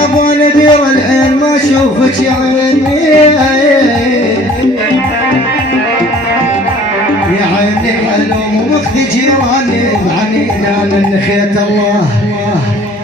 يابا ندير العين ما اشوفك يا عيني، يا عيني الوم ومخ جيراني عنينا من خيط الله.